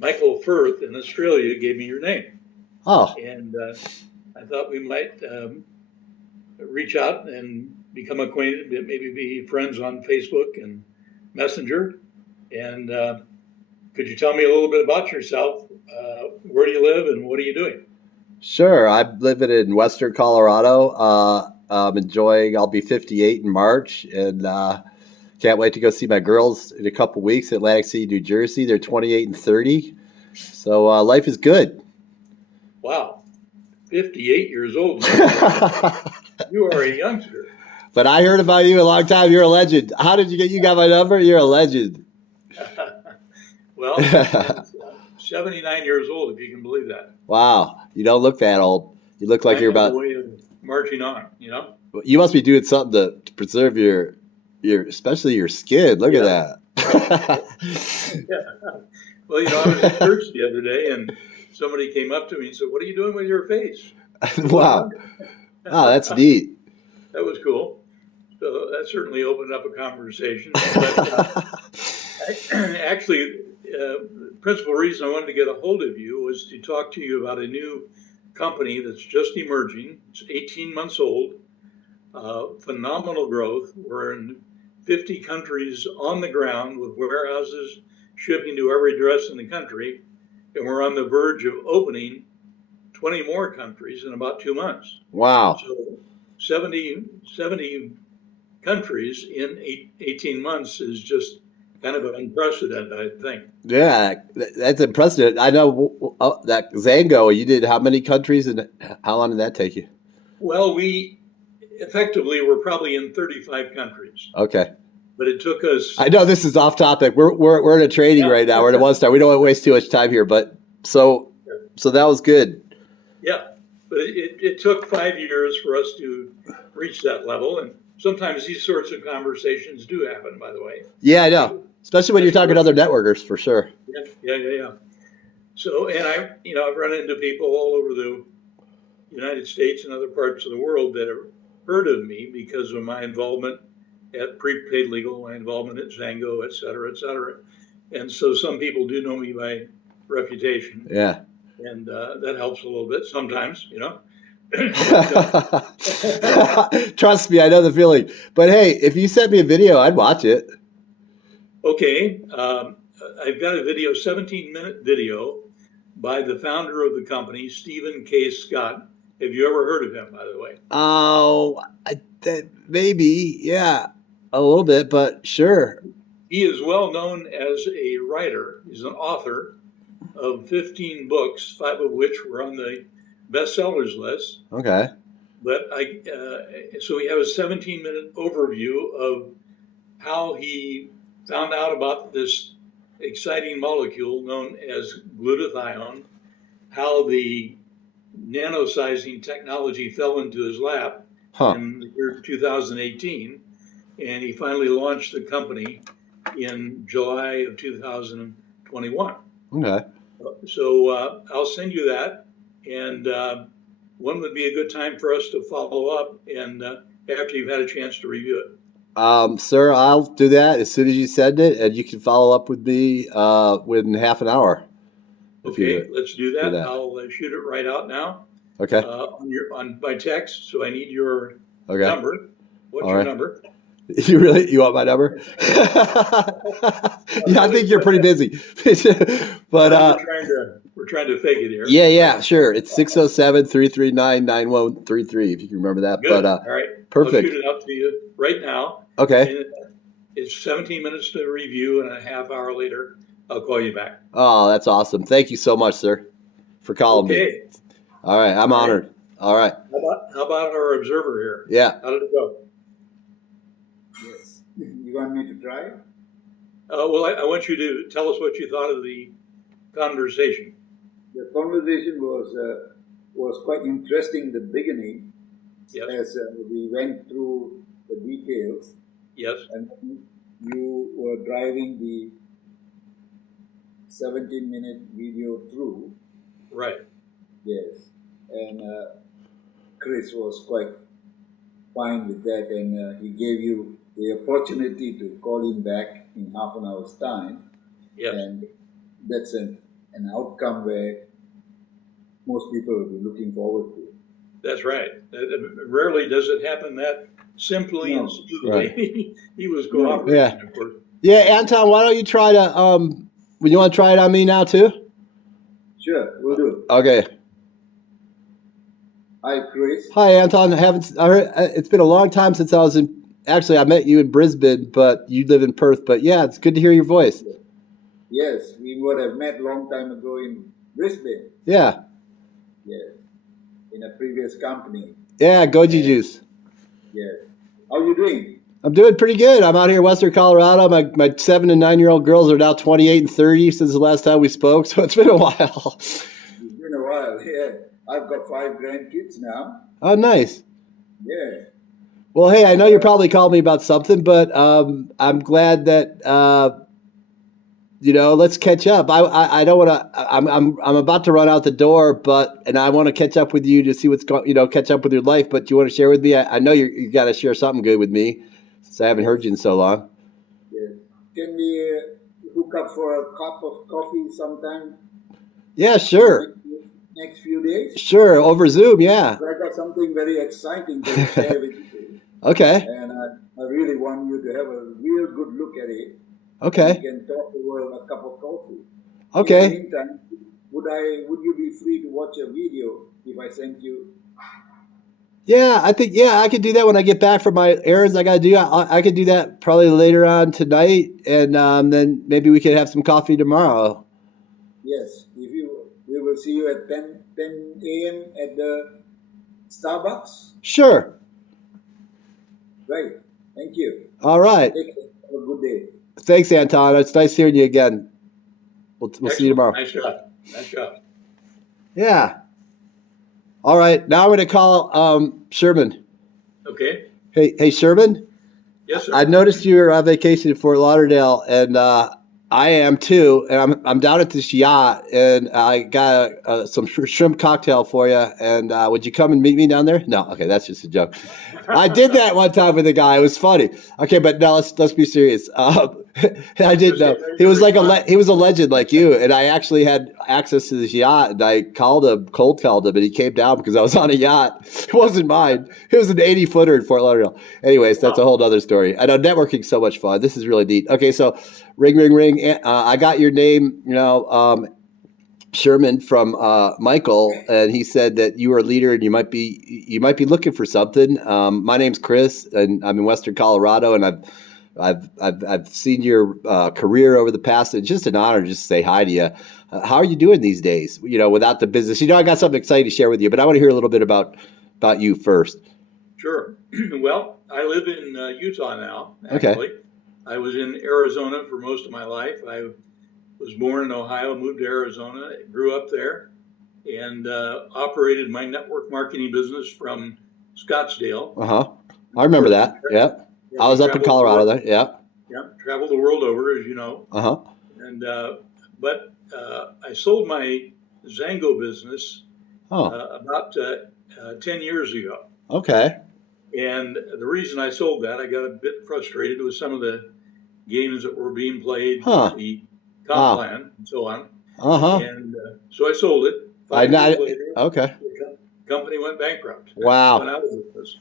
Michael Firth in Australia gave me your name. Oh, And I thought we might reach out and become acquainted, maybe be friends on Facebook and Messenger. And could you tell me a little bit about yourself? Where do you live and what are you doing? sure. I'm living in Western Colorado. I'm enjoying. I'll be 58 in March, and can't wait to go see my girls in a couple weeks. Atlantic City, New Jersey. They're 28 and 30. So life is good. Wow, 58 years old. But You are a youngster. I heard about you a long time. You're a legend. How did you get? You got my number. You're a legend. Well, I'm 79 years old, if you can believe that. Wow, you don't look that old. You look like I you're have a about. way of marching on, you know? You must be doing something to preserve your especially your skin. Look at that. Yeah. Well, I was at church the other day and somebody came up to me and said, "What are you doing with your face?" Wow. Oh, that's neat. That was cool. So that certainly opened up a conversation. But actually, the principal reason I wanted to get a hold of you was to talk to you about a new company that's just emerging. It's 18 months old, phenomenal growth. We're in 50 countries on the ground with warehouses shipping to every address in the country. And we're on the verge of opening 20 more countries in about 2 months. Wow. So 70 countries in 18 months is just kind of unprecedented, I think. Yeah, that's impressive. I know that Zango, you did how many countries and how long did that take you? Well, we effectively were probably in 35 countries, Okay. but it took us. I know this is off topic. We're in a training Yeah. right now. We're in a one star. We don't want to waste too much time here, but so that was good. Yeah, but it took 5 years for us to reach that level, and sometimes these sorts of conversations do happen, by the way. Yeah, I know. Especially when you're talking to other networkers, for sure. Yeah. So, and I've run into people all over the United States and other parts of the world that have heard of me because of my involvement at Prepaid Legal, my involvement at Zango, et cetera, et cetera. And so some people do know me by reputation. Yeah. And that helps a little bit sometimes, Trust me, I know the feeling. But hey, if you sent me a video, I'd watch it. Okay. I've got a 17-minute video by the founder of the company, Stephen K. Scott. Have you ever heard of him, by the way? Oh, maybe. Yeah, a little bit, but sure. He is well known as a writer. He's an author of 15 books, 5 of which were on the bestsellers list. Okay. But so we have a 17-minute overview of how he found out about this exciting molecule known as glutathione, how the nanosizing technology fell into his lap in the year 2018, and he finally launched the company in July of 2021. Okay. So I'll send you that, and when would be a good time for us to follow up and after you've had a chance to review it? Sir, I'll do that as soon as you send it, and you can follow up with me within half an hour. Okay, let's do that. I'll shoot it right out now. Okay. On by text. So I need your Okay. number. What's your number? You want my number? Yeah, I think you're pretty busy. But we're trying to fake it here. Yeah, sure. It's 607-339-9133 if you can remember that. Good. But all right. Perfect. I'll shoot it out to you right now. Okay. And it's 17 minutes to review, and a half hour later I'll call you back. Oh, that's awesome. Thank you so much, sir, for calling me. All right. I'm honored. All right. How about our observer here? Yeah. How did it go? Yes. You want me to try? Well, I want you to tell us what you thought of the conversation. The conversation was quite interesting in the beginning. Yes. As we went through the details. Yes. And you were driving the 17-minute video through. Right. Yes. And Chris was quite fine with that, and he gave you the opportunity to call him back in half an hour's time. Yes. And that's an an outcome where most people will be looking forward to. That's right. Rarely does it happen that simply and No. smoothly. Right. He was No. cooperating, Yeah. of course. Yeah, Anton, why don't you try to you want to try it on me now too? Sure, we'll do. Okay. Hi, Chris. Hi, Anton. It's been a long time since I met you in Brisbane, but you live in Perth. But yeah, it's good to hear your voice. Yes, we would have met long time ago in Brisbane. Yeah. Yes, in a previous company. Yeah, Goji Juice. Yes. How you doing? I'm doing pretty good. I'm out here in Western Colorado. My 7 and 9-year-old girls are now 28 and 30 since the last time we spoke, so it's been a while. It's been a while, yeah. I've got 5 grandkids now. Oh, nice. Yeah. Well, hey, I know you're probably calling me about something, but I'm glad that let's catch up. I don't want to. I'm about to run out the door, and I want to catch up with you to see what's going. Catch up with your life. But do you want to share with me? I know you got to share something good with me, since I haven't heard you in so long. Yes. Can we hook up for a cup of coffee sometime? Yeah, sure. Next few days? Sure, over Zoom, yeah. I got something very exciting to share with you. Okay. And I really want you to have a real good look at it. Okay. We can talk over a cup of coffee. Okay. In the meantime, would you be free to watch a video if I sent you? Yeah, I think I could do that when I get back from my errands. I got to do. I could do that probably later on tonight, and then maybe we could have some coffee tomorrow. Yes, we will see you at 10 a.m. at the Starbucks. Sure. Right. Thank you. All right. Take care. Have a good day. Thanks, Anton. It's nice hearing you again. We'll see you tomorrow. Nice job. Yeah. All right. Now I'm going to call Sherman. Okay. Hey, Sherman. Yes, sir. I noticed you were on vacation in Fort Lauderdale, and I am too. And I'm down at this yacht, and I got some shrimp cocktail for you. And would you come and meet me down there? No. Okay, that's just a joke. I did that one time with a guy. It was funny. Okay, but now let's be serious. I did know he was he was a legend like you, and I actually had access to this yacht, and I cold called him, and he came down because I was on a yacht. It wasn't mine. It was an 80-footer in Fort Lauderdale. Anyways, that's a whole other story. I know networking's so much fun. This is really neat. Okay, so ring, ring, ring. I got your name. Sherman from Michael, and he said that you were a leader and you might be looking for something. My name's Chris, and I'm in Western Colorado, and I've seen your career over the past. It's just an honor to just say hi to you. How are you doing these days? Without the business. I got something exciting to share with you, but I want to hear a little bit about you first. Sure. Well, I live in Utah now. Actually, okay. I was in Arizona for most of my life. I was born in Ohio, moved to Arizona, grew up there, and operated my network marketing business from Scottsdale. I remember that. Yeah. I was up in Colorado there. Yeah. Yeah. Traveled the world over, as you know. And but I sold my Zango business about 10 years ago. Okay. And the reason I sold that, I got a bit frustrated with some of the games that were being played, the comp plan, and so on. And so I sold it. 5 years later, okay. The company went bankrupt. Wow.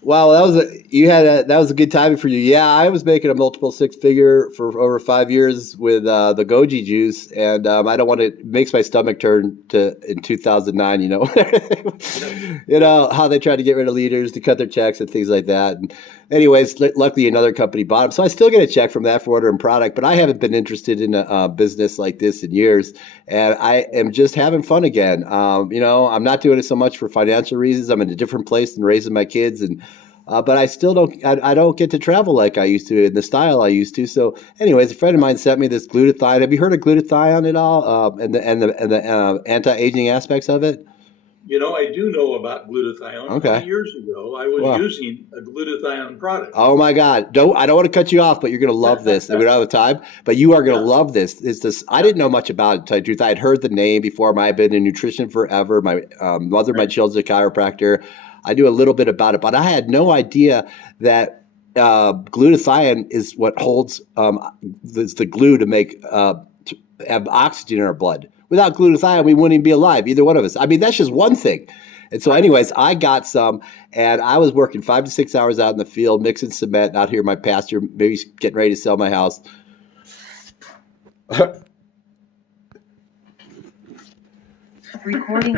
Wow, that was a good timing for you. Yeah, I was making a multiple 6-figure for over 5 years with the Goji Juice, and I don't want to. It makes my stomach turn in 2009. How they tried to get rid of leaders to cut their checks and things like that. And anyways, luckily another company bought them, so I still get a check from that for ordering product. But I haven't been interested in a business like this in years, and I am just having fun again. I'm not doing it so much for financial reasons. I'm in a different place than raising my kids, and but I still don't. I don't get to travel like I used to in the style I used to. So, anyways, a friend of mine sent me this glutathione. Have you heard of glutathione at all? And the anti-aging aspects of it. I do know about glutathione. Okay. 20 years ago, I was using a glutathione product. Oh my God! I don't want to cut you off, but you're going to love this. We don't have time, but you are going to love this. It's this. I didn't know much about it. To tell you the truth, I had heard the name before. I've been in nutrition forever. My mother, my children's a chiropractor. I knew a little bit about it, but I had no idea that glutathione is what holds is the glue to make to have oxygen in our blood. Without glutathione, we wouldn't even be alive, either one of us. I mean, that's just one thing. And so anyways, I got some, and I was working 5 to 6 hours out in the field, mixing cement out here in my pasture, maybe getting ready to sell my house. Recording